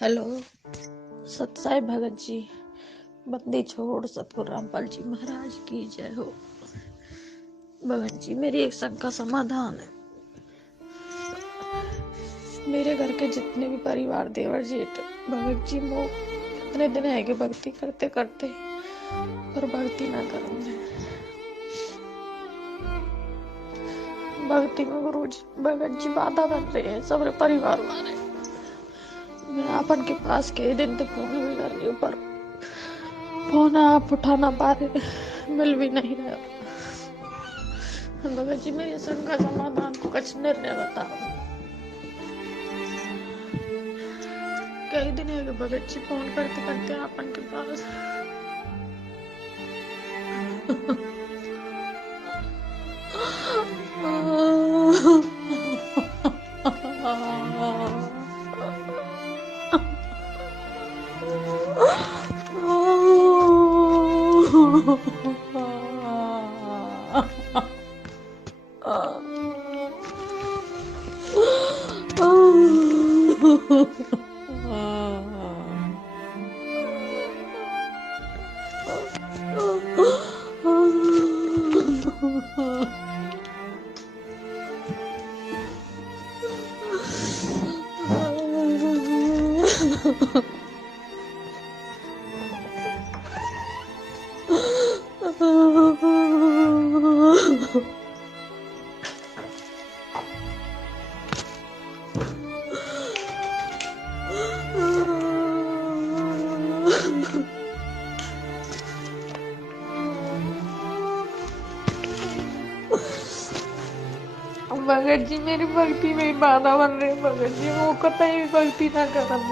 Hello. सत्साई Bhagat ji, बंदी छोड़ सतगुरु रामपाल जी महाराज की जय हो। भगत जी, मेरी एक शंका समाधान है। मेरे घर के जितने भी परिवार, देवर जेठ, भगत जी वो कितने दिन है कि भक्ति करते करते पर भक्ति ना करेंगे। भक्ति में गुरु जी भगत जी बाधा बन रहे हैं सबरे परिवार वाले। मैं आपन के पास कई दिन तक फोन भी कर रही हूँ पर फोन आप उठा ना पा रहे, मिल भी नहीं रहे। भगत जी, मेरी शंका समाधान को कुछ निर्णय बताओ। कई दिन है कि भगत जी फोन करते करते आपन के पास भगत जी, मेरी भक्ति में ही बाधा बन रही। भगत जी, वो कतई भी भक्ति ना करन,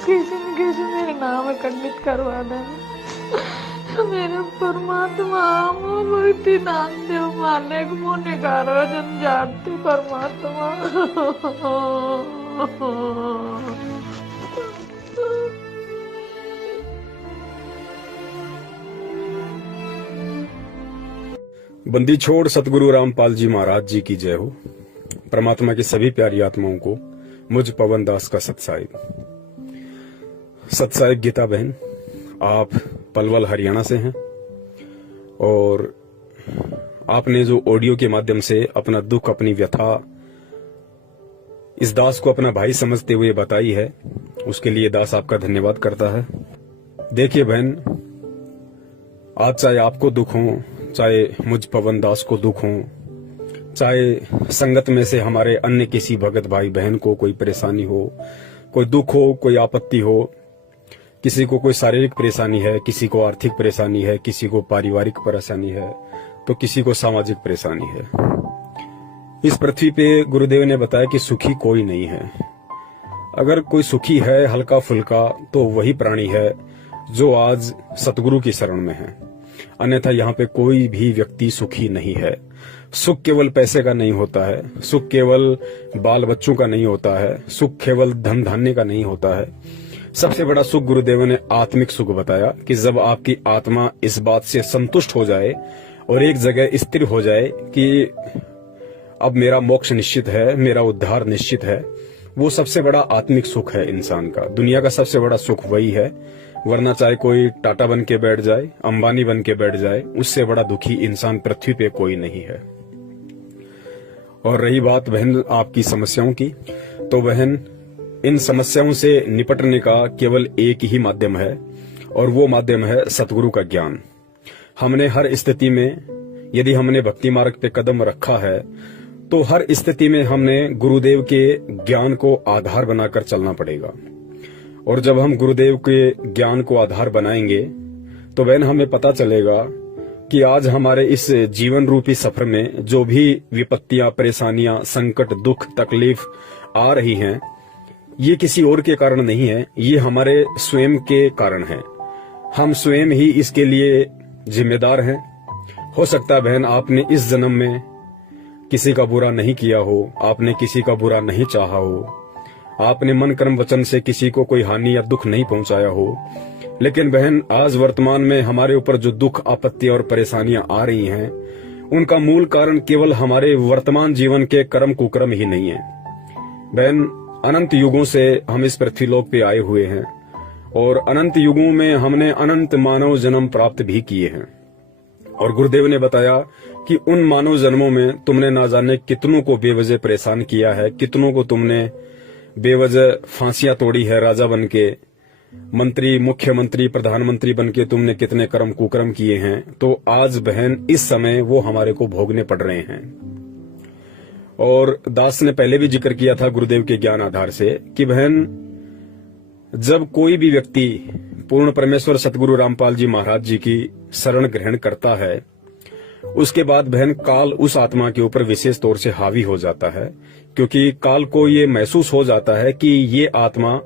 किसी न किसी मेरे नाम खंडित करवा दे। मेरे परमात्मा वो भक्ति दान दे, माने को मुने करो जन जानते परमात्मा। बंदी छोड़ सतगुरु रामपाल जी महाराज जी की जय हो। परमात्मा की सभी प्यारी आत्माओं को मुझ पवन दास का सत्साहिब। सत्साहिब गीता बहन, आप पलवल हरियाणा से हैं और आपने जो ऑडियो के माध्यम से अपना दुख, अपनी व्यथा इस दास को अपना भाई समझते हुए बताई है, उसके लिए दास आपका धन्यवाद करता है। देखिए बहन, आज चाहे आपको दुख हो, चाहे मुझ पवन दास को दुख हो, चाहे संगत में से हमारे अन्य किसी भगत भाई बहन को कोई परेशानी हो, कोई दुख हो, कोई आपत्ति हो, किसी को कोई शारीरिक परेशानी है, किसी को आर्थिक परेशानी है, किसी को पारिवारिक परेशानी है, तो किसी को सामाजिक परेशानी है। इस पृथ्वी पे गुरुदेव ने बताया कि सुखी कोई नहीं है। अगर कोई सुखी है हल्का फुल्का तो वही प्राणी है जो आज सतगुरु की शरण में है, अन्यथा यहाँ पे कोई भी व्यक्ति सुखी नहीं है। सुख केवल पैसे का नहीं होता है, सुख केवल बाल बच्चों का नहीं होता है, सुख केवल धन धान्य का नहीं होता है। सबसे बड़ा सुख गुरुदेव ने आत्मिक सुख बताया कि जब आपकी आत्मा इस बात से संतुष्ट हो जाए और एक जगह स्थिर हो जाए कि अब मेरा मोक्ष निश्चित है, मेरा उद्धार निश्चित है, वो सबसे बड़ा आत्मिक सुख है इंसान का। दुनिया का सबसे बड़ा सुख वही है, वरना चाहे कोई टाटा बन के बैठ जाए, अंबानी बन के बैठ जाए, उससे बड़ा दुखी इंसान पृथ्वी पे कोई नहीं है। और रही बात बहन आपकी समस्याओं की, तो बहन इन समस्याओं से निपटने का केवल एक ही माध्यम है और वो माध्यम है सतगुरु का ज्ञान। हमने हर स्थिति में, यदि हमने भक्ति मार्ग पे कदम रखा है तो हर स्थिति में हमने गुरुदेव के ज्ञान को आधार बनाकर चलना पड़ेगा। और जब हम गुरुदेव के ज्ञान को आधार बनाएंगे तो बहन हमें पता चलेगा कि आज हमारे इस जीवन रूपी सफर में जो भी विपत्तियां, परेशानियां, संकट, दुख, तकलीफ आ रही हैं, ये किसी और के कारण नहीं है, ये हमारे स्वयं के कारण है। हम स्वयं ही इसके लिए जिम्मेदार हैं। हो सकता है बहन आपने इस जन्म में किसी का बुरा नहीं किया हो, आपने किसी का बुरा नहीं चाहा हो, आपने मन कर्म वचन से किसी को कोई हानि या दुख नहीं पहुंचाया हो, लेकिन बहन आज वर्तमान में हमारे ऊपर जो दुख, आपत्ति और परेशानियां आ रही हैं, उनका मूल कारण केवल हमारे वर्तमान जीवन के कर्म कुकर्म ही नहीं है। बहन अनंत युगों से हम इस पृथ्वीलोक पे आए हुए हैं और अनंत युगों में हमने अनंत मानव जन्म प्राप्त भी किए हैं। और गुरुदेव ने बताया कि उन मानव जन्मों में तुमने ना जाने कितनों को बेवजह परेशान किया है, कितनों को तुमने बेवजह फांसियां तोड़ी है, राजा बनके, मंत्री, मुख्यमंत्री, प्रधानमंत्री बनके तुमने कितने कर्म कुकर्म किए हैं। तो आज बहन इस समय वो हमारे को भोगने पड़ रहे हैं। और दास ने पहले भी जिक्र किया था गुरुदेव के ज्ञान आधार से कि बहन जब कोई भी व्यक्ति पूर्ण परमेश्वर सतगुरु रामपाल जी महाराज जी की शरण ग्रहण करता है, उसके बाद बहन काल उस आत्मा के ऊपर विशेष तौर से हावी हो जाता है, क्योंकि काल को ये महसूस हो जाता है कि ये आत्मा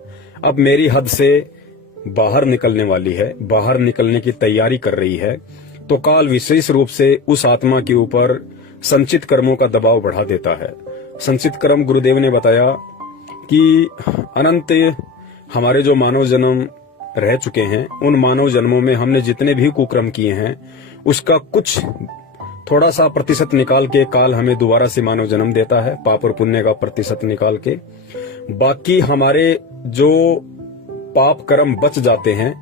अब मेरी हद से बाहर निकलने वाली है, बाहर निकलने की तैयारी कर रही है। तो काल विशेष रूप से उस आत्मा के ऊपर संचित कर्मों का दबाव बढ़ा देता है। संचित कर्म गुरुदेव ने बताया कि अनंत हमारे जो मानव जन्म रह चुके हैं, उन मानव जन्मों में हमने जितने भी कुकर्म किए हैं उसका कुछ थोड़ा सा प्रतिशत निकाल के काल हमें दोबारा से मानव जन्म देता है, पाप और पुण्य का प्रतिशत निकाल के। बाकी हमारे जो पाप कर्म बच जाते हैं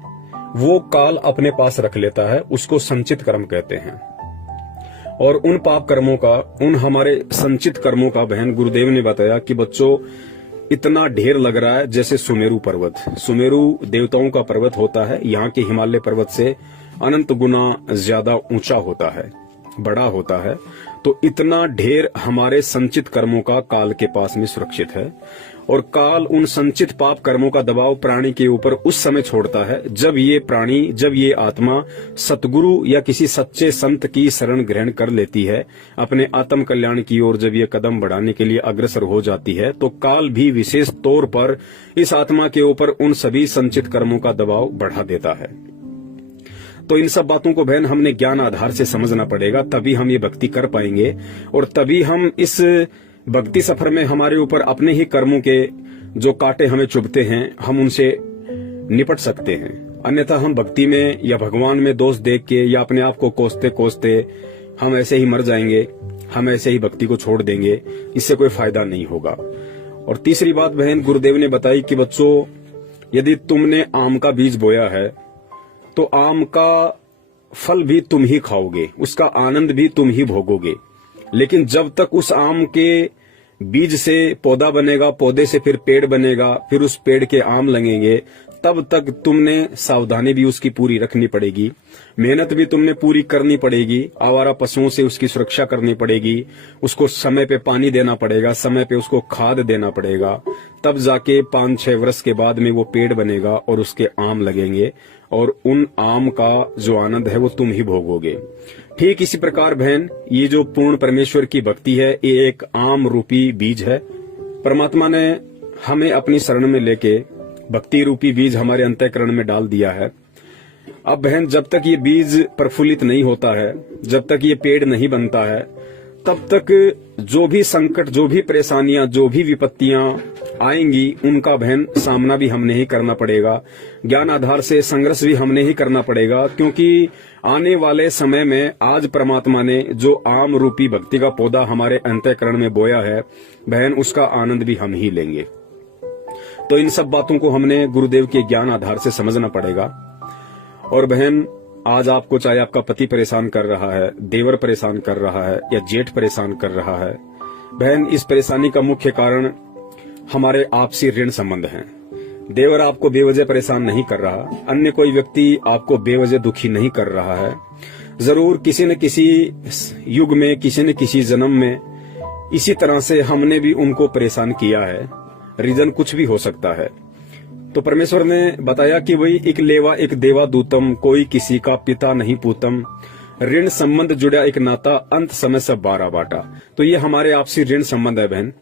वो काल अपने पास रख लेता है, उसको संचित कर्म कहते हैं। और उन पाप कर्मों का, उन हमारे संचित कर्मों का बहन गुरुदेव ने बताया कि बच्चों इतना ढेर लग रहा है जैसे सुमेरु पर्वत। सुमेरु देवताओं का पर्वत होता है, यहाँ के हिमालय पर्वत से अनंत गुना ज्यादा ऊंचा होता है, बड़ा होता है। तो इतना ढेर हमारे संचित कर्मों का काल के पास में सुरक्षित है। और काल उन संचित पाप कर्मों का दबाव प्राणी के ऊपर उस समय छोड़ता है जब ये प्राणी, जब ये आत्मा सतगुरु या किसी सच्चे संत की शरण ग्रहण कर लेती है, अपने आत्म कल्याण की ओर जब ये कदम बढ़ाने के लिए अग्रसर हो जाती है, तो काल भी विशेष तौर पर इस आत्मा के ऊपर उन सभी संचित कर्मों का दबाव बढ़ा देता है। तो इन सब बातों को बहन हमने ज्ञान आधार से समझना पड़ेगा, तभी हम ये भक्ति कर पाएंगे और तभी हम इस भक्ति सफर में हमारे ऊपर अपने ही कर्मों के जो कांटे हमें चुभते हैं हम उनसे निपट सकते हैं। अन्यथा हम भक्ति में या भगवान में दोष देख के या अपने आप को कोसते कोसते हम ऐसे ही मर जाएंगे, हम ऐसे ही भक्ति को छोड़ देंगे, इससे कोई फायदा नहीं होगा। और तीसरी बात बहन गुरुदेव ने बताई कि बच्चों यदि तुमने आम का बीज बोया है तो आम का फल भी तुम ही खाओगे, उसका आनंद भी तुम ही भोगोगे। लेकिन जब तक उस आम के बीज से पौधा बनेगा, पौधे से फिर पेड़ बनेगा, फिर उस पेड़ के आम लगेंगे, तब तक तुमने सावधानी भी उसकी पूरी रखनी पड़ेगी, मेहनत भी तुमने पूरी करनी पड़ेगी, आवारा पशुओं से उसकी सुरक्षा करनी पड़ेगी, उसको समय पे पानी देना पड़ेगा, समय पे उसको खाद देना पड़ेगा, तब जाके 5-6 वर्ष के बाद में वो पेड़ बनेगा और उसके आम लगेंगे और उन आम का जो आनंद है वो तुम ही भोगोगे। ठीक इसी प्रकार बहन ये जो पूर्ण परमेश्वर की भक्ति है ये एक आम रूपी बीज है। परमात्मा ने हमें अपनी शरण में लेके भक्ति रूपी बीज हमारे अंतःकरण में डाल दिया है। अब बहन जब तक ये बीज प्रफुल्लित नहीं होता है, जब तक ये पेड़ नहीं बनता है, तब तक जो भी संकट, जो भी परेशानियां, जो भी विपत्तियां आएंगी उनका बहन सामना भी हमने ही करना पड़ेगा, ज्ञान आधार से संघर्ष भी हमने ही करना पड़ेगा। क्योंकि आने वाले समय में आज परमात्मा ने जो आम रूपी भक्ति का पौधा हमारे अंतःकरण में बोया है बहन, उसका आनंद भी हम ही लेंगे। तो इन सब बातों को हमने गुरुदेव के ज्ञान आधार से समझना पड़ेगा। और बहन आज आपको चाहे आपका पति परेशान कर रहा है, देवर परेशान कर रहा है या जेठ परेशान कर रहा है, बहन इस परेशानी का मुख्य कारण हमारे आपसी ऋण संबंध हैं। देवर आपको बेवजह परेशान नहीं कर रहा, अन्य कोई व्यक्ति आपको बेवजह दुखी नहीं कर रहा है। जरूर किसी न किसी युग में, किसी न किसी जन्म में इसी तरह से हमने भी उनको परेशान किया है। रीजन कुछ भी हो सकता है। तो परमेश्वर ने बताया कि वही एक लेवा एक देवा दूतम, कोई किसी का पिता नहीं पूतम, ऋण संबंध जुड़ा एक नाता, अंत समय सब 12 बाटा। तो ये हमारे आपसी ऋण संबंध है बहन।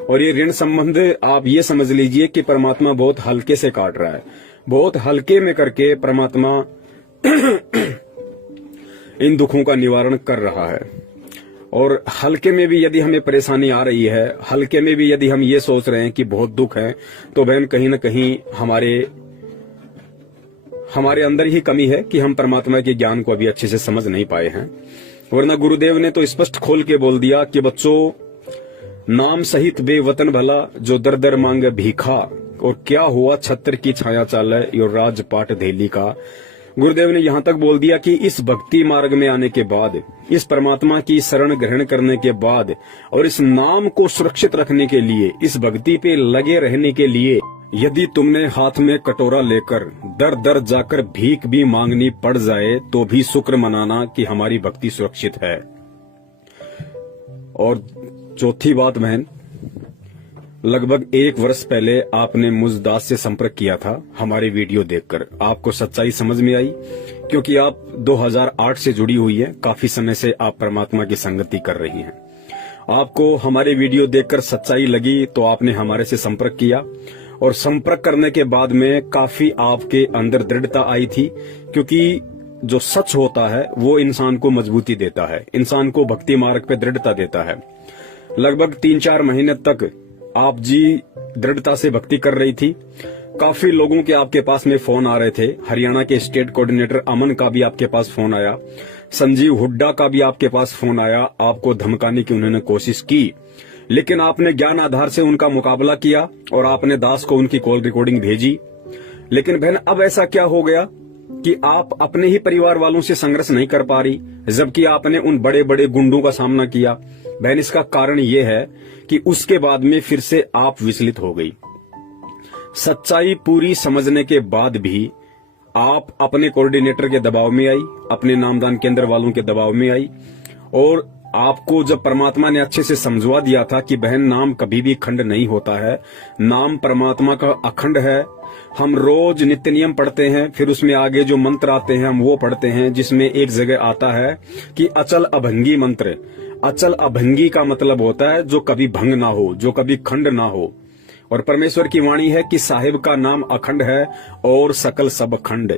और ये ऋण संबंध आप ये समझ लीजिए कि परमात्मा बहुत हल्के से काट रहा है, बहुत हल्के में करके परमात्मा इन दुखों का निवारण कर रहा है। और हल्के में भी यदि हमें परेशानी आ रही है, हल्के में भी यदि हम ये सोच रहे हैं कि बहुत दुख है, तो बहन कहीं न कहीं हमारे अंदर ही कमी है कि हम परमात्मा के ज्ञान को अभी अच्छे से समझ नहीं पाए हैं। वरना गुरुदेव ने तो स्पष्ट खोल के बोल दिया कि बच्चों नाम सहित बेवतन भला जो दर दर मांगे भीखा, और क्या हुआ छत्र की छाया चाले यो राजपाट धेली का। गुरुदेव ने यहाँ तक बोल दिया कि इस भक्ति मार्ग में आने के बाद, इस परमात्मा की शरण ग्रहण करने के बाद और इस नाम को सुरक्षित रखने के लिए, इस भक्ति पे लगे रहने के लिए, यदि तुमने हाथ में कटोरा लेकर दर दर जाकर भीख भी मांगनी पड़ जाए तो भी शुक्र मनाना कि हमारी भक्ति सुरक्षित है। और चौथी बात बहन, लगभग 1 वर्ष पहले आपने मुझ दास से संपर्क किया था हमारे वीडियो देखकर। आपको सच्चाई समझ में आई, क्योंकि आप 2008 से जुड़ी हुई हैं, काफी समय से आप परमात्मा की संगति कर रही हैं। आपको हमारे वीडियो देखकर सच्चाई लगी तो आपने हमारे से संपर्क किया, और संपर्क करने के बाद में काफी आपके अंदर दृढ़ता आई थी, क्योंकि जो सच होता है वो इंसान को मजबूती देता है, इंसान को भक्ति मार्ग पे दृढ़ता देता है। लगभग 3-4 महीने तक आप जी दृढ़ता से भक्ति कर रही थी। काफी लोगों के आपके पास में फोन आ रहे थे। हरियाणा के स्टेट कोऑर्डिनेटर अमन का भी आपके पास फोन आया, संजीव हुड्डा का भी आपके पास फोन आया, आपको धमकाने की उन्होंने कोशिश की, लेकिन आपने ज्ञान आधार से उनका मुकाबला किया और आपने दास को उनकी कॉल रिकॉर्डिंग भेजी। लेकिन बहन, अब ऐसा क्या हो गया कि आप अपने ही परिवार वालों से संघर्ष नहीं कर पा रही, जबकि आपने उन बड़े बड़े गुंडों का सामना किया। बहन, इसका कारण ये है कि उसके बाद में फिर से आप विचलित हो गई। सच्चाई पूरी समझने के बाद भी आप अपने कोऑर्डिनेटर के दबाव में आई, अपने नामदान केंद्र वालों के दबाव में आई, और आपको जब परमात्मा ने अच्छे से समझवा दिया था कि बहन, नाम कभी भी खंड नहीं होता है, नाम परमात्मा का अखंड है। हम रोज नित्य नियम पढ़ते हैं, फिर उसमें आगे जो मंत्र आते हैं हम वो पढ़ते हैं, जिसमें एक जगह आता है कि अचल अभंगी मंत्र। अचल अभंगी का मतलब होता है जो कभी भंग ना हो, जो कभी खंड ना हो। और परमेश्वर की वाणी है कि साहिब का नाम अखंड है और सकल सब खंड।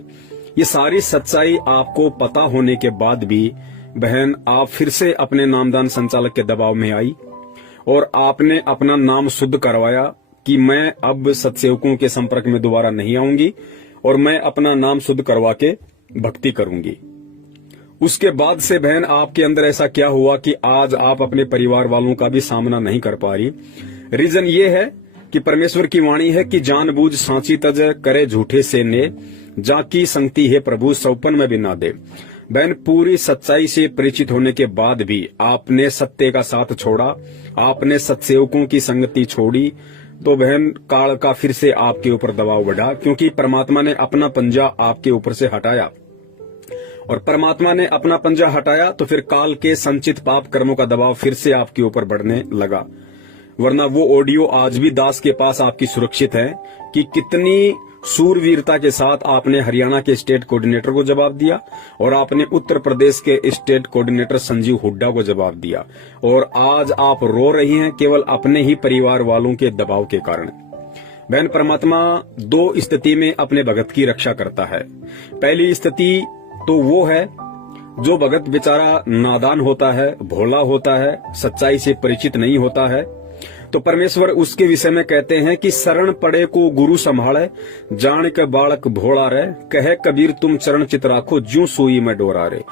ये सारी सच्चाई आपको पता होने के बाद भी बहन, आप फिर से अपने नामदान संचालक के दबाव में आई और आपने अपना नाम शुद्ध करवाया कि मैं अब सत्सेवकों के संपर्क में दोबारा नहीं आऊंगी और मैं अपना नाम शुद्ध करवा के भक्ति करूंगी। उसके बाद से बहन, आपके अंदर ऐसा क्या हुआ कि आज आप अपने परिवार वालों का भी सामना नहीं कर पा रही। रीजन ये है कि परमेश्वर की वाणी है कि जानबूझ सांची तज करे झूठे से ने, जाकी संगति है प्रभु सौपन में भी ना दे। बहन, पूरी सच्चाई से परिचित होने के बाद भी आपने सत्य का साथ छोड़ा, आपने सत्सेवकों की संगति छोड़ी, तो बहन काल का फिर से आपके ऊपर दबाव बढ़ा, क्योंकि परमात्मा ने अपना पंजा आपके ऊपर से हटाया। और परमात्मा ने अपना पंजा हटाया तो फिर काल के संचित पाप कर्मों का दबाव फिर से आपके ऊपर बढ़ने लगा। वरना वो ऑडियो आज भी दास के पास आपकी सुरक्षित है कि कितनी सूरवीरता के साथ आपने हरियाणा के स्टेट कोऑर्डिनेटर को जवाब दिया और आपने उत्तर प्रदेश के स्टेट कोऑर्डिनेटर संजीव हुड्डा को जवाब दिया, और आज आप रो रही हैं केवल अपने ही परिवार वालों के दबाव के कारण। बहन, परमात्मा 2 स्थिति में अपने भगत की रक्षा करता है। पहली स्थिति तो वो है जो भगत बेचारा नादान होता है, भोला होता है, सच्चाई से परिचित नहीं होता है, तो परमेश्वर उसके विषय में कहते हैं कि शरण पड़े को गुरु संभाले, जान के बालक भोला रे, कहे कबीर तुम चरण चित राखो, ज्यों सुई में डोरा रे।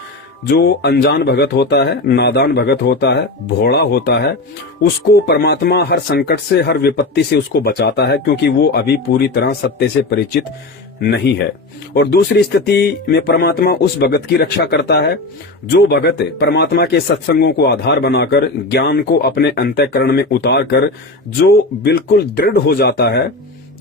जो अनजान भगत होता है, नादान भगत होता है, भोला होता है, उसको परमात्मा हर संकट से, हर विपत्ति से उसको बचाता है, क्योंकि वो अभी पूरी तरह सत्य से परिचित नहीं है। और दूसरी स्थिति में परमात्मा उस भगत की रक्षा करता है जो भगत परमात्मा के सत्संगों को आधार बनाकर, ज्ञान को अपने अंतःकरण में उतार कर, जो बिल्कुल दृढ़ हो जाता है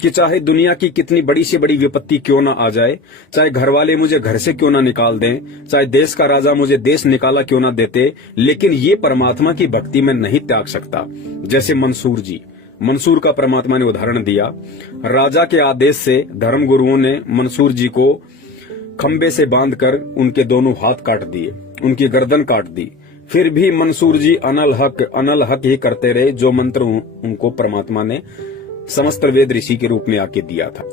कि चाहे दुनिया की कितनी बड़ी से बड़ी विपत्ति क्यों ना आ जाए, चाहे घर वाले मुझे घर से क्यों ना निकाल दें, चाहे देश का राजा मुझे देश निकाला क्यों ना देते, लेकिन ये परमात्मा की भक्ति में नहीं त्याग सकता। जैसे मंसूर का परमात्मा ने उदाहरण दिया। राजा के आदेश से धर्म गुरुओं ने मंसूर जी को खंबे से बांधकर उनके दोनों हाथ काट दिए, उनकी गर्दन काट दी। फिर भी मंसूर जी अनल हक ही करते रहे, जो मंत्र उनको परमात्मा ने समस्त वेद ऋषि के रूप में आके दिया था।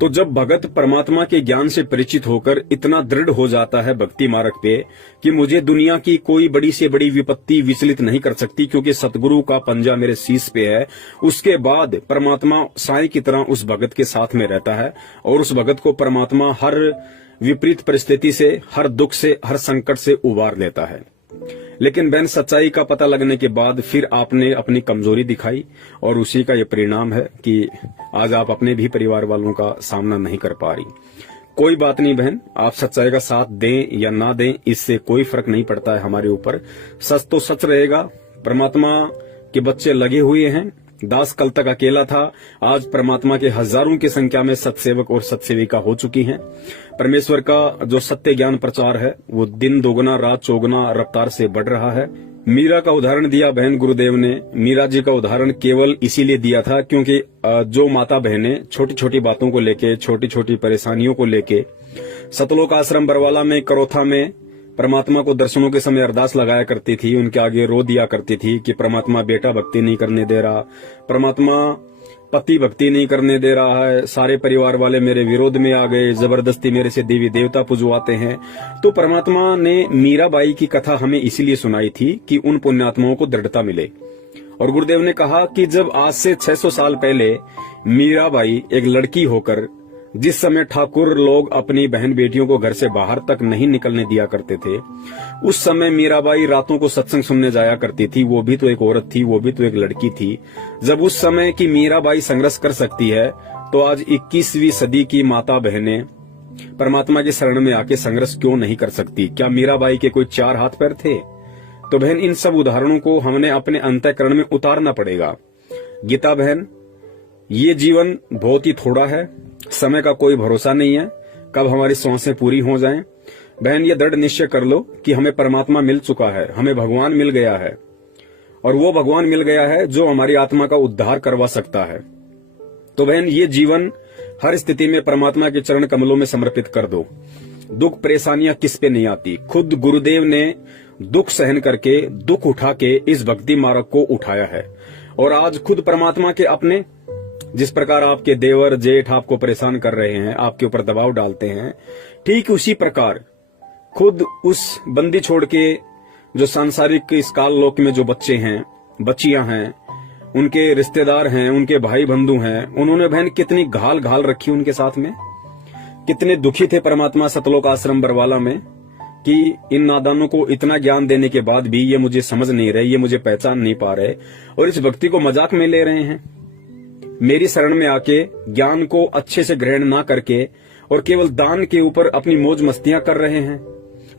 तो जब भगत परमात्मा के ज्ञान से परिचित होकर इतना दृढ़ हो जाता है भक्ति मार्ग पे कि मुझे दुनिया की कोई बड़ी से बड़ी विपत्ति विचलित नहीं कर सकती, क्योंकि सतगुरु का पंजा मेरे शीश पे है, उसके बाद परमात्मा साईं की तरह उस भगत के साथ में रहता है और उस भगत को परमात्मा हर विपरीत परिस्थिति से, हर दुख से, हर संकट से उबार लेता है। लेकिन बहन सच्चाई का पता लगने के बाद फिर आपने अपनी कमजोरी दिखाई और उसी का ये परिणाम है कि आज आप अपने भी परिवार वालों का सामना नहीं कर पा रही। कोई बात नहीं बहन, आप सच्चाई का साथ दें या ना दें इससे कोई फर्क नहीं पड़ता है हमारे ऊपर। सच तो सच रहेगा। परमात्मा के बच्चे लगे हुए हैं। दास कल तक अकेला था, आज परमात्मा के हजारों की संख्या में सत्सेवक और सत्सेविका हो चुकी हैं। परमेश्वर का जो सत्य ज्ञान प्रचार है वो दिन दोगुना रात चौगुना रफ्तार से बढ़ रहा है। मीरा का उदाहरण दिया बहन गुरुदेव ने। मीरा जी का उदाहरण केवल इसीलिए दिया था क्योंकि जो माता बहनें छोटी छोटी बातों को लेके, छोटी छोटी परेशानियों को लेके सतलोक आश्रम बरवाला में, करोथा में परमात्मा को दर्शनों के समय अरदास लगाया करती थी, उनके आगे रो दिया करती थी कि परमात्मा बेटा भक्ति नहीं करने दे रहा, परमात्मा पति भक्ति नहीं करने दे रहा है, सारे परिवार वाले मेरे विरोध में आ गए, जबरदस्ती मेरे से देवी देवता पुजवाते हैं। तो परमात्मा ने मीराबाई की कथा हमें इसीलिए सुनाई थी कि उन पुण्यात्माओं को दृढ़ता मिले। और गुरुदेव ने कहा कि जब आज से 600 साल पहले मीराबाई एक लड़की होकर, जिस समय ठाकुर लोग अपनी बहन बेटियों को घर से बाहर तक नहीं निकलने दिया करते थे, उस समय मीराबाई रातों को सत्संग सुनने जाया करती थी। वो भी तो एक औरत थी, वो भी तो एक लड़की थी। जब उस समय की मीराबाई संघर्ष कर सकती है तो आज 21वीं सदी की माता बहनें परमात्मा की शरण में आके संघर्ष क्यों नहीं कर सकती? क्या मीराबाई के कोई 4 हाथ पैर थे? तो बहन इन सब उदाहरणों को हमने अपने अंतःकरण में उतारना पड़ेगा। गीता बहन, ये जीवन बहुत ही थोड़ा है, समय का कोई भरोसा नहीं है कब हमारी सांसें पूरी हो जाएं। बहन ये दृढ़ निश्चय कर लो कि हमें परमात्मा मिल चुका है, हमें भगवान मिल गया है, और वो भगवान मिल गया है जो हमारी आत्मा का उद्धार करवा सकता है। तो बहन ये जीवन हर स्थिति में परमात्मा के चरण कमलों में समर्पित कर दो। दुख परेशानियां किस पे नहीं आती। खुद गुरुदेव ने दुख सहन करके, दुख उठा के इस भक्ति मार्ग को उठाया है। और आज खुद परमात्मा के अपने, जिस प्रकार आपके देवर जेठ आपको परेशान कर रहे हैं, आपके ऊपर दबाव डालते हैं, ठीक उसी प्रकार खुद उस बंदी छोड़ के जो सांसारिक इस काल लोक में जो बच्चे हैं, बच्चियां हैं, उनके रिश्तेदार हैं, उनके भाई बंधु हैं, उन्होंने बहन कितनी घाल घाल रखी उनके साथ में। कितने दुखी थे परमात्मा सतलोक आश्रम बरवाला में कि इन नादानों को इतना ज्ञान देने के बाद भी ये मुझे समझ नहीं रहे, ये मुझे पहचान नहीं पा रहे और इस भक्ति को मजाक में ले रहे हैं। मेरी शरण में आके ज्ञान को अच्छे से ग्रहण ना करके और केवल दान के ऊपर अपनी मौज मस्तियां कर रहे हैं।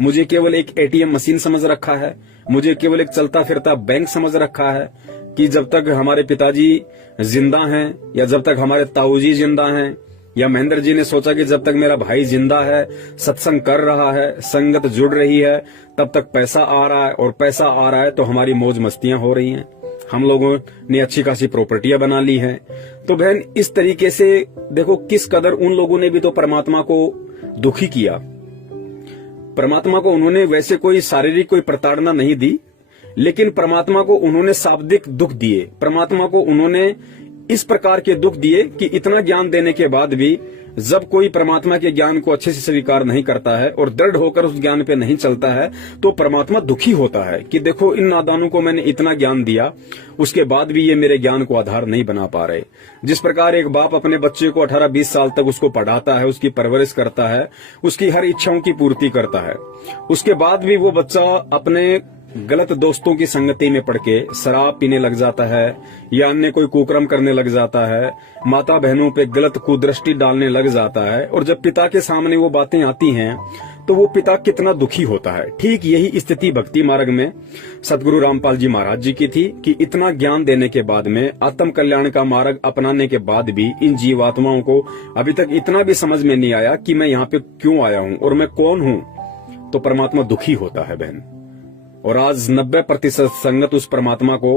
मुझे केवल एक एटीएम मशीन समझ रखा है, मुझे केवल एक चलता फिरता बैंक समझ रखा है कि जब तक हमारे पिताजी जिंदा हैं या जब तक हमारे ताऊजी जिंदा हैं, या महेंद्र जी ने सोचा कि जब तक मेरा भाई जिंदा है, सत्संग कर रहा है, संगत जुड़ रही है, तब तक पैसा आ रहा है, और पैसा आ रहा है तो हमारी मौज मस्तियां हो रही हैं, हम लोगों ने अच्छी खासी प्रॉपर्टियां बना ली हैं। तो बहन इस तरीके से देखो किस कदर उन लोगों ने भी तो परमात्मा को दुखी किया। परमात्मा को उन्होंने वैसे कोई शारीरिक कोई प्रताड़ना नहीं दी, लेकिन परमात्मा को उन्होंने शाब्दिक दुख दिए। परमात्मा को उन्होंने इस प्रकार के दुख दिए कि इतना ज्ञान देने के बाद भी जब कोई परमात्मा के ज्ञान को अच्छे से स्वीकार नहीं करता है और दृढ़ होकर उस ज्ञान पे नहीं चलता है, तो परमात्मा दुखी होता है कि देखो इन नादानों को मैंने इतना ज्ञान दिया, उसके बाद भी ये मेरे ज्ञान को आधार नहीं बना पा रहे। जिस प्रकार एक बाप अपने बच्चे को 18-20 साल तक उसको पढ़ाता है, उसकी परवरिश करता है, उसकी हर इच्छाओं की पूर्ति करता है, उसके बाद भी वो बच्चा अपने गलत दोस्तों की संगति में पड़ के शराब पीने लग जाता है या अन्य कोई कुकर्म करने लग जाता है, माता बहनों पे गलत कुदृष्टि डालने लग जाता है, और जब पिता के सामने वो बातें आती हैं तो वो पिता कितना दुखी होता है। ठीक यही स्थिति भक्ति मार्ग में सदगुरु रामपाल जी महाराज जी की थी कि इतना ज्ञान देने के बाद में, आत्म कल्याण का मार्ग अपनाने के बाद भी इन जीवात्माओं को अभी तक इतना भी समझ में नहीं आया कि मैं यहाँ पे क्यों आया हूँ और मैं कौन हूँ। तो परमात्मा दुखी होता है बहन, और आज 90% संगत उस परमात्मा को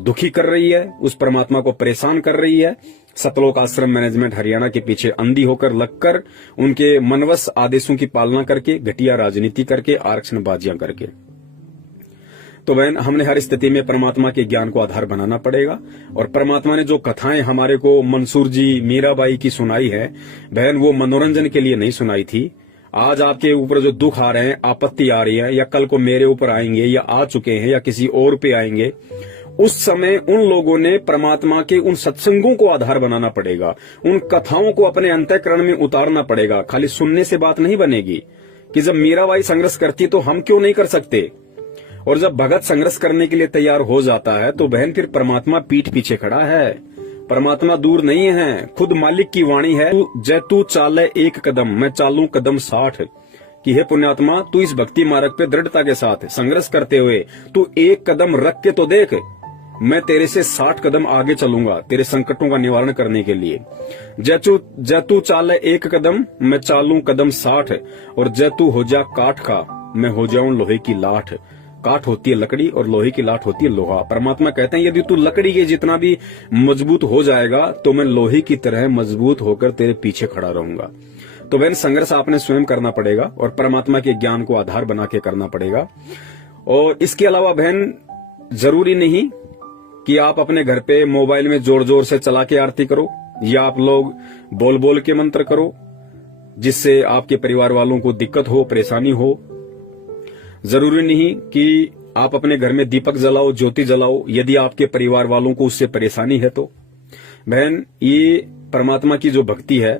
दुखी कर रही है, उस परमात्मा को परेशान कर रही है। सतलोक आश्रम मैनेजमेंट हरियाणा के पीछे अंधी होकर लगकर, उनके मनवश आदेशों की पालना करके, घटिया राजनीति करके, आरक्षण बाजियां करके। तो बहन हमने हर स्थिति में परमात्मा के ज्ञान को आधार बनाना पड़ेगा। और परमात्मा ने जो कथाएं हमारे को मंसूर जी, मीराबाई की सुनाई है बहन, वो मनोरंजन के लिए नहीं सुनाई थी। आज आपके ऊपर जो दुख आ रहे हैं, आपत्ति आ रही है, या कल को मेरे ऊपर आएंगे या आ चुके हैं या किसी और पे आएंगे, उस समय उन लोगों ने परमात्मा के उन सत्संगों को आधार बनाना पड़ेगा, उन कथाओं को अपने अंतःकरण में उतारना पड़ेगा। खाली सुनने से बात नहीं बनेगी कि जब मीराबाई संघर्ष करती तो हम क्यों नहीं कर सकते। और जब भगत संघर्ष करने के लिए तैयार हो जाता है तो बहन फिर परमात्मा पीठ पीछे खड़ा है, परमात्मा दूर नहीं है, खुद मालिक की वाणी है, जय तू चाले एक कदम मैं चालूं कदम 60, कि हे पुण्यात्मा तू इस भक्ति मार्ग पे दृढ़ता के साथ संघर्ष करते हुए तू एक कदम रख के तो देख, मैं तेरे से 60 कदम आगे चलूंगा तेरे संकटों का निवारण करने के लिए। जय तू चाले एक कदम मैं चालूं कदम 60, और जय तू हो जा काठ का मैं हो जाऊं लोहे की लाठ। काठ होती है लकड़ी और लोहे की लाठ होती है लोहा। परमात्मा कहते हैं यदि तू लकड़ी के जितना भी मजबूत हो जाएगा तो मैं लोहे की तरह मजबूत होकर तेरे पीछे खड़ा रहूंगा। तो बहन संघर्ष आपने स्वयं करना पड़ेगा और परमात्मा के ज्ञान को आधार बना के करना पड़ेगा। और इसके अलावा बहन जरूरी नहीं कि आप अपने घर पे मोबाइल में जोर जोर से चला के आरती करो या आप लोग बोल बोल के मंत्र करो जिससे आपके परिवार वालों को दिक्कत हो, परेशानी हो। जरूरी नहीं कि आप अपने घर में दीपक जलाओ, ज्योति जलाओ यदि आपके परिवार वालों को उससे परेशानी है तो। बहन ये परमात्मा की जो भक्ति है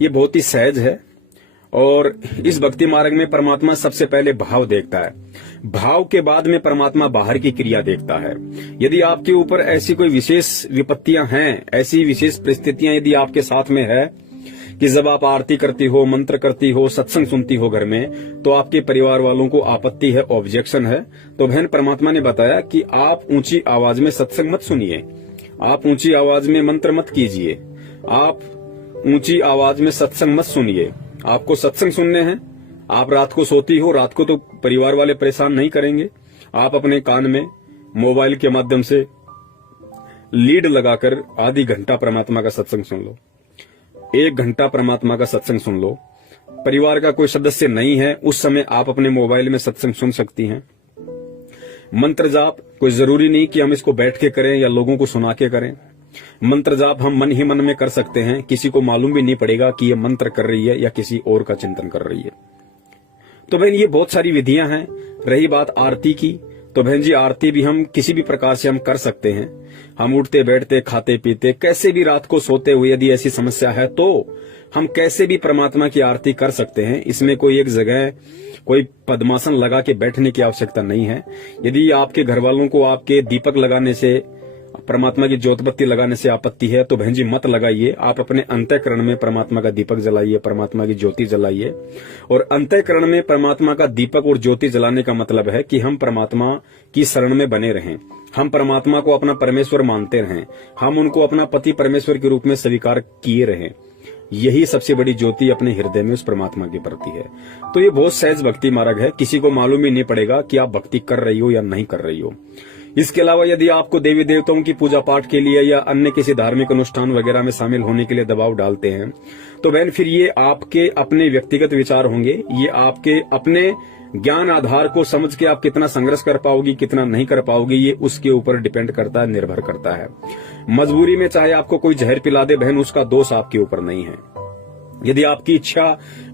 ये बहुत ही सहज है और इस भक्ति मार्ग में परमात्मा सबसे पहले भाव देखता है, भाव के बाद में परमात्मा बाहर की क्रिया देखता है। यदि आपके ऊपर ऐसी कोई विशेष विपत्तियां हैं, ऐसी विशेष परिस्थितियां यदि आपके साथ में है कि जब आप आरती करती हो, मंत्र करती हो, सत्संग सुनती हो घर में, तो आपके परिवार वालों को आपत्ति है, ऑब्जेक्शन है, तो बहन परमात्मा ने बताया कि आप ऊंची आवाज में सत्संग मत सुनिए, आप ऊंची आवाज में मंत्र मत कीजिए, आप ऊंची आवाज में सत्संग मत सुनिए। आपको सत्संग सुनने हैं, आप रात को सोती हो, रात को तो परिवार वाले परेशान नहीं करेंगे, आप अपने कान में मोबाइल के माध्यम से लीड लगाकर आधी घंटा परमात्मा का सत्संग सुन लो, 1 घंटा परमात्मा का सत्संग सुन लो। परिवार का कोई सदस्य नहीं है उस समय आप अपने मोबाइल में सत्संग सुन सकती हैं। मंत्र जाप कोई जरूरी नहीं कि हम इसको बैठ के करें या लोगों को सुना के करें। मंत्र जाप हम मन ही मन में कर सकते हैं, किसी को मालूम भी नहीं पड़ेगा कि ये मंत्र कर रही है या किसी और का चिंतन कर रही है। तो बहन ये बहुत सारी विधियां हैं। रही बात आरती की, तो बहन जी आरती भी हम किसी भी प्रकार से हम कर सकते हैं। हम उठते बैठते खाते पीते कैसे भी रात को सोते हुए यदि ऐसी समस्या है तो हम कैसे भी परमात्मा की आरती कर सकते हैं। इसमें कोई एक जगह कोई पद्मासन लगा के बैठने की आवश्यकता नहीं है। यदि आपके घर वालों को आपके दीपक लगाने से, परमात्मा की ज्योतबत्ती लगाने से आपत्ति है तो बहन जी मत लगाइए। आप अपने अंतःकरण में परमात्मा का दीपक जलाइए, परमात्मा की ज्योति जलाइए। और अंतःकरण में परमात्मा का दीपक और ज्योति जलाने का मतलब है कि हम परमात्मा की शरण में बने रहें, हम परमात्मा को अपना परमेश्वर मानते रहें, हम उनको अपना पति परमेश्वर के रूप में स्वीकार किए रहें। यही सबसे बड़ी ज्योति अपने हृदय में उस परमात्मा के प्रति है। तो ये बहुत सहज भक्ति मार्ग है, किसी को मालूम ही नहीं पड़ेगा कि आप भक्ति कर रही हो या नहीं कर रही हो। इसके अलावा यदि आपको देवी देवताओं की पूजा पाठ के लिए या अन्य किसी धार्मिक अनुष्ठान वगैरह में शामिल होने के लिए दबाव डालते हैं तो बहन फिर ये आपके अपने व्यक्तिगत विचार होंगे, ये आपके अपने ज्ञान आधार को समझ के आप कितना संघर्ष कर पाओगी, कितना नहीं कर पाओगी, ये उसके ऊपर डिपेंड करता है, निर्भर करता है। मजबूरी में चाहे आपको कोई जहर पिला दे बहन, उसका दोष आपके ऊपर नहीं है। यदि आपकी इच्छा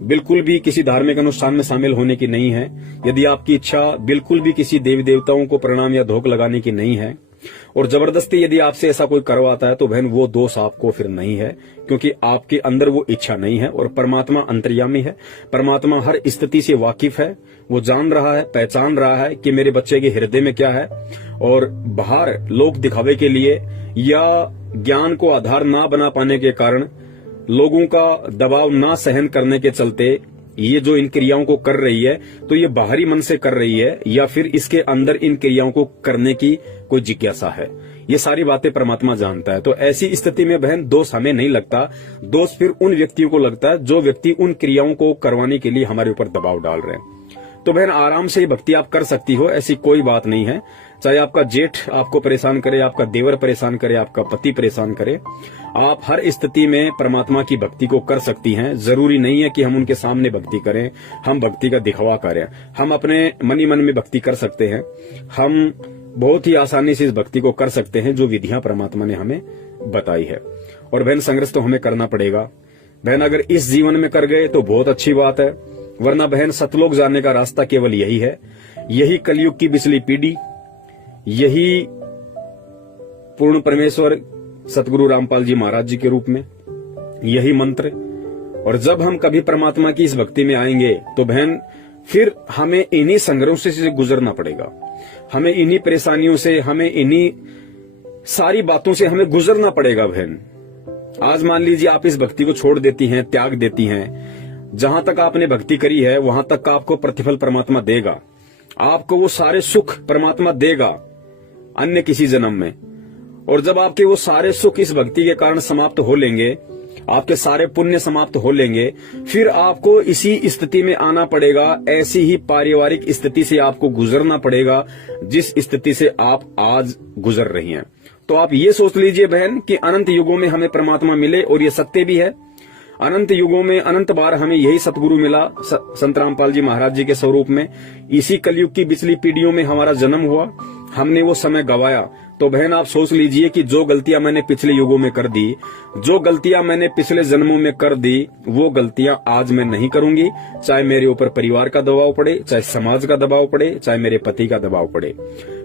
बिल्कुल भी किसी धार्मिक अनुष्ठान में शामिल होने की नहीं है, यदि आपकी इच्छा बिल्कुल भी किसी देवी देवताओं को प्रणाम या धोख लगाने की नहीं है और जबरदस्ती यदि आपसे ऐसा कोई करवाता है तो बहन वो दोष आपको फिर नहीं है, क्योंकि आपके अंदर वो इच्छा नहीं है। और परमात्मा अंतर्यामी है, परमात्मा हर स्थिति से वाकिफ है, वो जान रहा है, पहचान रहा है कि मेरे बच्चे के हृदय में क्या है। और बाहर लोग दिखावे के लिए या ज्ञान को आधार ना बना पाने के कारण, लोगों का दबाव ना सहन करने के चलते ये जो इन क्रियाओं को कर रही है तो ये बाहरी मन से कर रही है या फिर इसके अंदर इन क्रियाओं को करने की कोई जिज्ञासा है। ये सारी बातें परमात्मा जानता है। तो ऐसी स्थिति में बहन दोष हमें नहीं लगता, दोष फिर उन व्यक्तियों को लगता है जो व्यक्ति उन क्रियाओं को करवाने के लिए हमारे ऊपर दबाव डाल रहे हैं। तो बहन आराम से ये भक्ति आप कर सकती हो, ऐसी कोई बात नहीं है। चाहे आपका जेठ आपको परेशान करे, आपका देवर परेशान करे, आपका पति परेशान करे, आप हर स्थिति में परमात्मा की भक्ति को कर सकती हैं। जरूरी नहीं है कि हम उनके सामने भक्ति करें, हम भक्ति का दिखावा करें। हम अपने मन ही मन में भक्ति कर सकते हैं। हम बहुत ही आसानी से इस भक्ति को कर सकते हैं जो विधियां परमात्मा ने हमें बताई है। और बहन संघर्ष तो हमें करना पड़ेगा। बहन अगर इस जीवन में कर गए तो बहुत अच्छी बात है, वरना बहन सतलोक जाने का रास्ता केवल यही है। यही कलयुग की बिचली पीढ़ी, यही पूर्ण परमेश्वर सतगुरु रामपाल जी महाराज जी के रूप में, यही मंत्र। और जब हम कभी परमात्मा की इस भक्ति में आएंगे तो बहन फिर हमें इन्हीं संघर्षों से गुजरना पड़ेगा, हमें इन्हीं परेशानियों से, हमें इन्हीं सारी बातों से हमें गुजरना पड़ेगा बहन। आज मान लीजिए आप इस भक्ति को छोड़ देती हैं, त्याग देती हैं, जहां तक आपने भक्ति करी है वहां तक का आपको प्रतिफल परमात्मा देगा, आपको वो सारे सुख परमात्मा देगा अन्य किसी जन्म में। और जब आपके वो सारे सुख इस भक्ति के कारण समाप्त हो लेंगे, आपके सारे पुण्य समाप्त हो लेंगे, फिर आपको इसी स्थिति में आना पड़ेगा, ऐसी ही पारिवारिक स्थिति से आपको गुजरना पड़ेगा जिस स्थिति से आप आज गुजर रही हैं। तो आप ये सोच लीजिए बहन कि अनंत युगों में हमें परमात्मा मिले, और ये सत्य भी है। अनंत युगों में अनंत बार हमें यही सतगुरु मिला, संत रामपाल जी महाराज जी के स्वरूप में। इसी कलयुग की पिछली पीढ़ियों में हमारा जन्म हुआ, हमने वो समय गवाया। तो बहन आप सोच लीजिए कि जो गलतियां मैंने पिछले युगों में कर दी, जो गलतियां मैंने पिछले जन्मों में कर दी, वो गलतियां आज मैं नहीं करूंगी। चाहे मेरे ऊपर परिवार का दबाव पड़े, चाहे समाज का दबाव पड़े, चाहे मेरे पति का दबाव पड़े,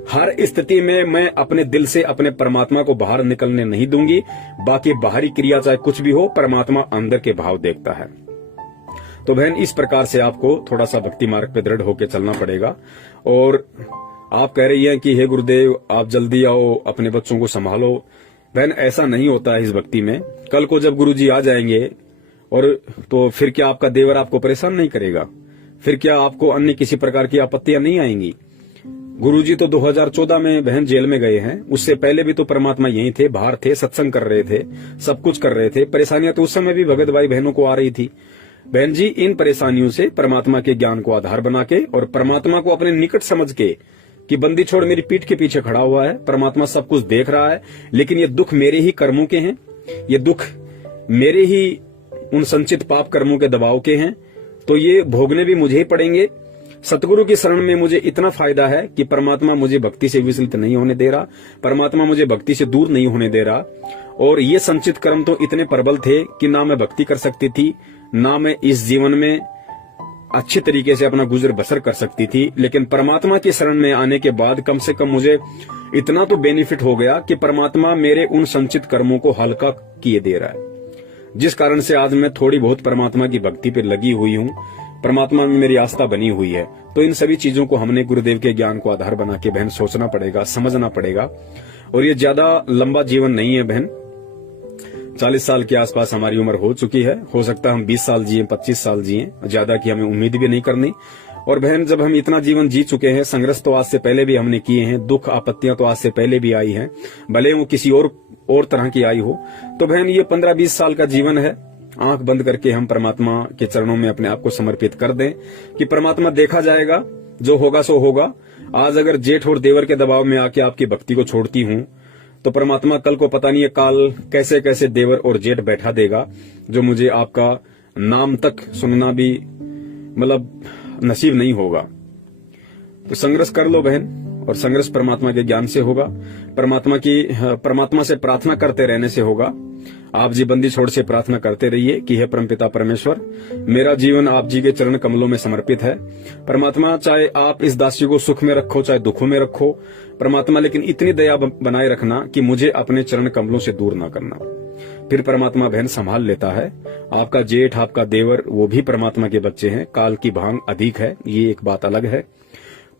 हर स्थिति में मैं अपने दिल से अपने परमात्मा को बाहर निकलने नहीं दूंगी। बाकी बाहरी क्रिया चाहे कुछ भी हो, परमात्मा अंदर के भाव देखता है। तो बहन इस प्रकार से आपको थोड़ा सा भक्ति मार्ग पे दृढ़ होकर चलना पड़ेगा। और आप कह रही हैं कि हे गुरुदेव आप जल्दी आओ, अपने बच्चों को संभालो। बहन ऐसा नहीं होता है इस भक्ति में। कल को जब गुरुजी आ जाएंगे और तो फिर क्या आपका देवर आपको परेशान नहीं करेगा? फिर क्या आपको अन्य किसी प्रकार की आपत्तियां नहीं आएंगी? गुरुजी तो 2014 में बहन जेल में गए हैं, उससे पहले भी तो परमात्मा यहीं थे, बाहर थे, सत्संग कर रहे थे, सब कुछ कर रहे थे। परेशानियां तो उस समय भी भगत भाई बहनों को आ रही थी। बहन जी इन परेशानियों से परमात्मा के ज्ञान को आधार बना के और परमात्मा को अपने निकट समझ के कि बंदी छोड़ मेरी पीठ के पीछे खड़ा हुआ है, परमात्मा सब कुछ देख रहा है, लेकिन ये दुख मेरे ही कर्मों के हैं, ये दुख मेरे ही उन संचित पाप कर्मों के दबाव के हैं, तो ये भोगने भी मुझे ही पड़ेंगे। सतगुरु की शरण में मुझे इतना फायदा है कि परमात्मा मुझे भक्ति से विचलित नहीं होने दे रहा, परमात्मा मुझे भक्ति से दूर नहीं होने दे रहा। और ये संचित कर्म तो इतने प्रबल थे कि ना मैं भक्ति कर सकती थी, ना मैं इस जीवन में अच्छे तरीके से अपना गुजर बसर कर सकती थी। लेकिन परमात्मा की शरण में आने के बाद कम से कम मुझे इतना तो बेनिफिट हो गया कि परमात्मा मेरे उन संचित कर्मों को हल्का किए दे रहा है, जिस कारण से आज मैं थोड़ी बहुत परमात्मा की भक्ति पे लगी हुई हूँ, परमात्मा में मेरी आस्था बनी हुई है। तो इन सभी चीजों को हमने गुरुदेव के ज्ञान को आधार बना के बहन सोचना पड़ेगा, समझना पड़ेगा। और ये ज्यादा लंबा जीवन नहीं है बहन, 40 साल के आसपास हमारी उम्र हो चुकी है। हो सकता है हम 20 साल जिए, 25 साल जिए, ज्यादा की हमें उम्मीद भी नहीं करनी। और बहन जब हम इतना जीवन जी चुके हैं, संघर्ष तो आज से पहले भी हमने किए हैं, दुख आपत्तियां तो आज से पहले भी आई हैं, भले वो किसी और तरह की आई हो। तो बहन ये 15-20 साल का जीवन है, आंख बंद करके हम परमात्मा के चरणों में अपने आप को समर्पित कर दें कि परमात्मा देखा जाएगा, जो होगा सो होगा। आज अगर जेठ और देवर के दबाव में आके आपकी भक्ति को छोड़ती हूं, तो परमात्मा कल को पता नहीं है काल कैसे कैसे देवर और जेठ बैठा देगा, जो मुझे आपका नाम तक सुनना भी मतलब नसीब नहीं होगा। तो संघर्ष कर लो बहन, और संघर्ष परमात्मा के ज्ञान से होगा, परमात्मा से प्रार्थना करते रहने से होगा। आप जी बंदी छोड़ से प्रार्थना करते रहिए कि हे परमपिता परमेश्वर, मेरा जीवन आप जी के चरण कमलों में समर्पित है। परमात्मा चाहे आप इस दासी को सुख में रखो चाहे दुखों में रखो परमात्मा, लेकिन इतनी दया बनाए रखना कि मुझे अपने चरण कमलों से दूर ना करना। फिर परमात्मा बहन संभाल लेता है। आपका जेठ आपका देवर वो भी परमात्मा के बच्चे हैं, काल की भांग अधिक है, ये एक बात अलग है।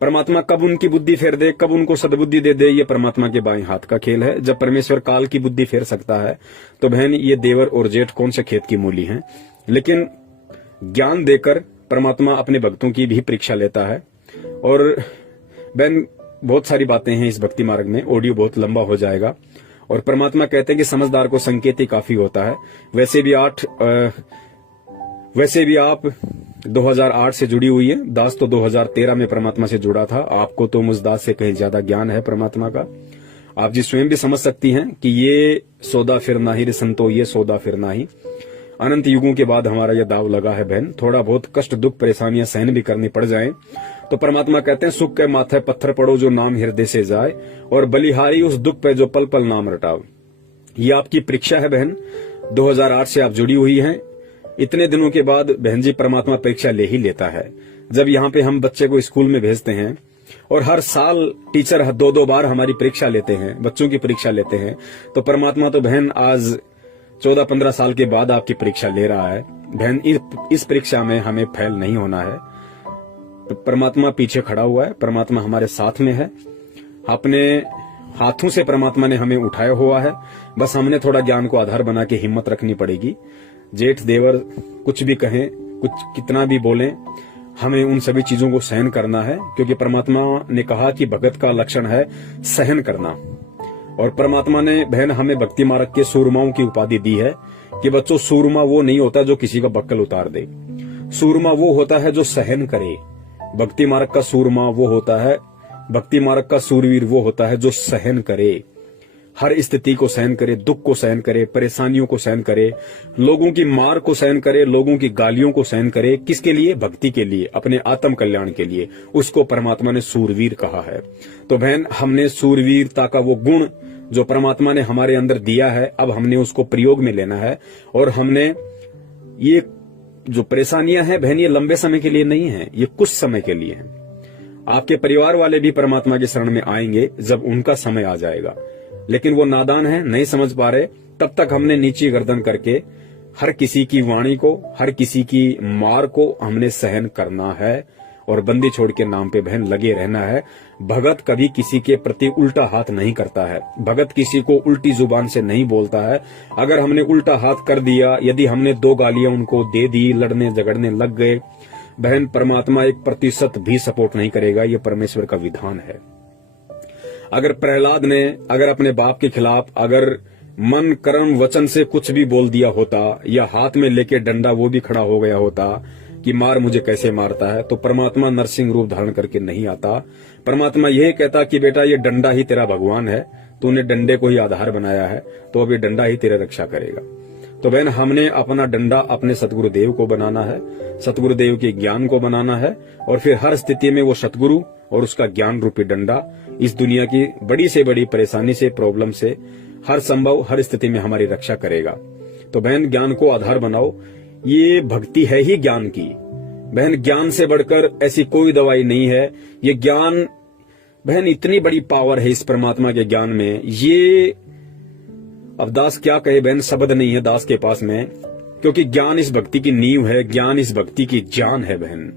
परमात्मा कब उनकी बुद्धि फेर दे, कब उनको सद्बुद्धि दे दे, ये परमात्मा के बाएं हाथ का खेल है। जब परमेश्वर काल की बुद्धि फेर सकता है तो बहन ये देवर और जेठ कौन से खेत की मूली हैं। लेकिन ज्ञान देकर परमात्मा अपने भक्तों की भी परीक्षा लेता है। और बहन बहुत सारी बातें हैं इस भक्ति मार्ग में, ऑडियो बहुत लंबा हो जाएगा। और परमात्मा कहते हैं कि समझदार को संकेत ही काफी होता है। वैसे भी आप 2008 से जुड़ी हुई है, दास तो 2013 में परमात्मा से जुड़ा था। आपको तो मुझ दास से कहीं ज्यादा ज्ञान है परमात्मा का। आप जी स्वयं भी समझ सकती हैं कि ये सौदा फिर नाही रे संतो, ये सौदा फिर नाही। अनंत युगों के बाद हमारा यह दाव लगा है बहन। थोड़ा बहुत कष्ट दुख परेशानियां सहन भी करनी पड़ जाएं तो परमात्मा कहते हैं सुख के माथे पत्थर पड़ो जो नाम हृदय से जाए, और बलिहारी उस दुख पे जो पल पल नाम रटाओ। ये आपकी परीक्षा है बहन। 2008 से आप जुड़ी हुई हैं। इतने दिनों के बाद बहन जी परमात्मा परीक्षा ले ही लेता है। जब यहाँ पे हम बच्चे को स्कूल में भेजते हैं और हर साल टीचर 2-2 बार हमारी परीक्षा लेते हैं, बच्चों की परीक्षा लेते हैं, तो परमात्मा तो बहन आज 14-15 साल के बाद आपकी परीक्षा ले रहा है। बहन इस परीक्षा में हमें फेल नहीं होना है। परमात्मा पीछे खड़ा हुआ है, परमात्मा हमारे साथ में है। अपने हाथों से परमात्मा ने हमें उठाया हुआ है, बस हमने थोड़ा ज्ञान को आधार बना के हिम्मत रखनी पड़ेगी। जेठ देवर कुछ भी कहें, कुछ कितना भी बोलें, हमें उन सभी चीजों को सहन करना है, क्योंकि परमात्मा ने कहा कि भगत का लक्षण है सहन करना। और परमात्मा ने बहन हमें भक्ति मार्ग के सूरमाओं की उपाधि दी है कि बच्चों, सूरमा वो नहीं होता जो किसी का बक्कल उतार दे, सूरमा वो होता है जो सहन करे। भक्ति मार्ग का सूरमा वो होता है, भक्ति मार्ग का सूरवीर वो होता है जो सहन करे, हर स्थिति को सहन करे, दुख को सहन करे, परेशानियों को सहन करे, लोगों की मार को सहन करे, लोगों की गालियों को सहन करे। किसके लिए? भक्ति के लिए, अपने आत्म कल्याण के लिए। उसको परमात्मा ने सूरवीर कहा है। तो बहन, हमने सूरवीरता का वो गुण जो परमात्मा ने हमारे अंदर दिया है, अब हमने उसको प्रयोग में लेना है। और हमने ये जो परेशानियां हैं बहन, ये लंबे समय के लिए नहीं है, ये कुछ समय के लिए है। आपके परिवार वाले भी परमात्मा के शरण में आएंगे जब उनका समय आ जाएगा, लेकिन वो नादान है, नहीं समझ पा रहे। तब तक हमने नीची गर्दन करके हर किसी की वाणी को, हर किसी की मार को हमने सहन करना है और बंदी छोड़ के नाम पे बहन लगे रहना है। भगत कभी किसी के प्रति उल्टा हाथ नहीं करता है, भगत किसी को उल्टी जुबान से नहीं बोलता है। अगर हमने उल्टा हाथ कर दिया, यदि हमने 2 गालियां उनको दे दी, लड़ने झगड़ने लग गए, बहन परमात्मा 1% भी सपोर्ट नहीं करेगा। ये परमेश्वर का विधान है। अगर प्रहलाद ने अगर अपने बाप के खिलाफ अगर मन कर्म वचन से कुछ भी बोल दिया होता, या हाथ में लेके डंडा वो भी खड़ा हो गया होता कि मार मुझे कैसे मारता है, तो परमात्मा नरसिंह रूप धारण करके नहीं आता। परमात्मा यही कहता कि बेटा, ये डंडा ही तेरा भगवान है, तूने डंडे को ही आधार बनाया है, तो अब ये डंडा ही तेरा रक्षा करेगा। तो बहन, हमने अपना डंडा अपने सतगुरुदेव को बनाना है, सतगुरुदेव के ज्ञान को बनाना है, और फिर हर स्थिति में वो सतगुरु और उसका ज्ञान रूपी डंडा इस दुनिया की बड़ी से बड़ी परेशानी से, प्रॉब्लम से, हर संभव हर स्थिति में हमारी रक्षा करेगा। तो बहन, ज्ञान को आधार बनाओ। ये भक्ति है ही ज्ञान की। बहन, ज्ञान से बढ़कर ऐसी कोई दवाई नहीं है। ये ज्ञान बहन, इतनी बड़ी पावर है इस परमात्मा के ज्ञान में। ये अब दास क्या कहे बहन, शब्द नहीं है दास के पास में, क्योंकि ज्ञान इस भक्ति की नींव है, ज्ञान इस भक्ति की जान है बहन।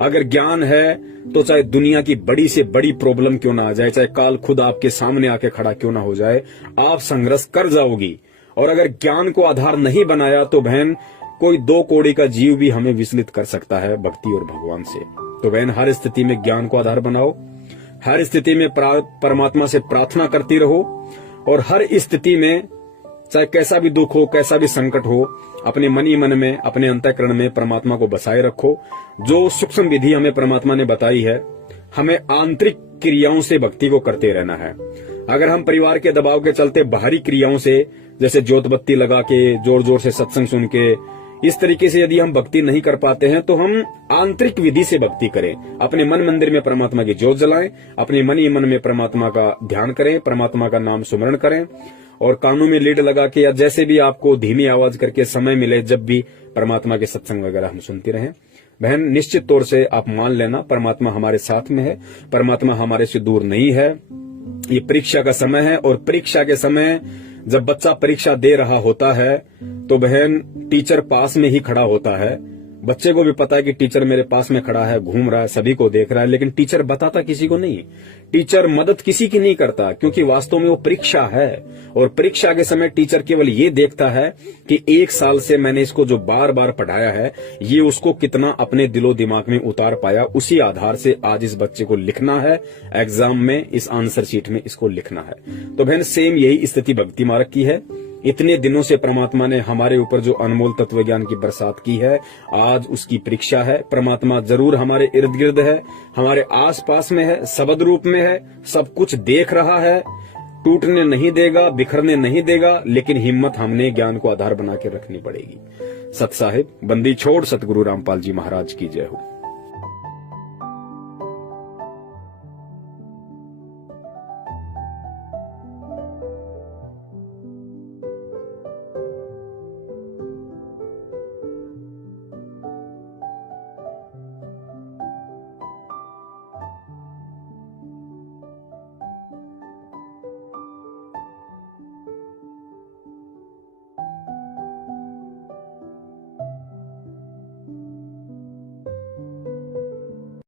अगर ज्ञान है तो चाहे दुनिया की बड़ी से बड़ी प्रॉब्लम क्यों ना आ जाए, चाहे काल खुद आपके सामने आके खड़ा क्यों ना हो जाए, आप संघर्ष कर जाओगी। और अगर ज्ञान को आधार नहीं बनाया तो बहन, कोई 2 कौड़ी का जीव भी हमें विचलित कर सकता है भक्ति और भगवान से। तो बहन, हर स्थिति में ज्ञान को आधार बनाओ, हर स्थिति में परमात्मा से प्रार्थना करती रहो, और हर स्थिति में चाहे कैसा भी दुख हो, कैसा भी संकट हो, अपने मन ही मन में, अपने अंतःकरण में परमात्मा को बसाए रखो। जो सूक्ष्म विधि हमें परमात्मा ने बताई है, हमें आंतरिक क्रियाओं से भक्ति को करते रहना है। अगर हम परिवार के दबाव के चलते बाहरी क्रियाओं से, जैसे ज्योत बत्ती लगा के, जोर जोर से सत्संग सुन के, इस तरीके से यदि हम भक्ति नहीं कर पाते हैं, तो हम आंतरिक विधि से भक्ति करें। अपने मन मंदिर में परमात्मा की ज्योत जलाएं, अपने मन ही मन में परमात्मा का ध्यान करें, परमात्मा का नाम सुमरण करें, और कानों में लीड लगा के या जैसे भी आपको धीमी आवाज करके समय मिले, जब भी परमात्मा के सत्संग वगैरह हम सुनते रहें। बहन, निश्चित तौर से आप मान लेना, परमात्मा हमारे साथ में है, परमात्मा हमारे से दूर नहीं है। ये परीक्षा का समय है, और परीक्षा के समय जब बच्चा परीक्षा दे रहा होता है तो बहन, टीचर पास में ही खड़ा होता है। बच्चे को भी पता है कि टीचर मेरे पास में खड़ा है, घूम रहा है, सभी को देख रहा है, लेकिन टीचर बताता किसी को नहीं। टीचर मदद किसी की नहीं करता, क्योंकि वास्तव में वो परीक्षा है। और परीक्षा के समय टीचर केवल ये देखता है कि 1 साल से मैंने इसको जो बार बार पढ़ाया है, ये उसको कितना अपने दिलो दिमाग में उतार पाया। उसी आधार से आज इस बच्चे को लिखना है एग्जाम में, इस आंसर शीट में इसको लिखना है। तो बहन, सेम यही स्थिति भक्ति मार्ग की है। इतने दिनों से परमात्मा ने हमारे ऊपर जो अनमोल तत्व ज्ञान की बरसात की है, आज उसकी परीक्षा है। परमात्मा जरूर हमारे इर्द गिर्द है, हमारे आस पास में है, शब्द रूप में है, सब कुछ देख रहा है, टूटने नहीं देगा, बिखरने नहीं देगा, लेकिन हिम्मत हमने ज्ञान को आधार बना के रखनी पड़ेगी। सत साहिब, बंदी छोड़, सतगुरु रामपाल जी महाराज की जय हो।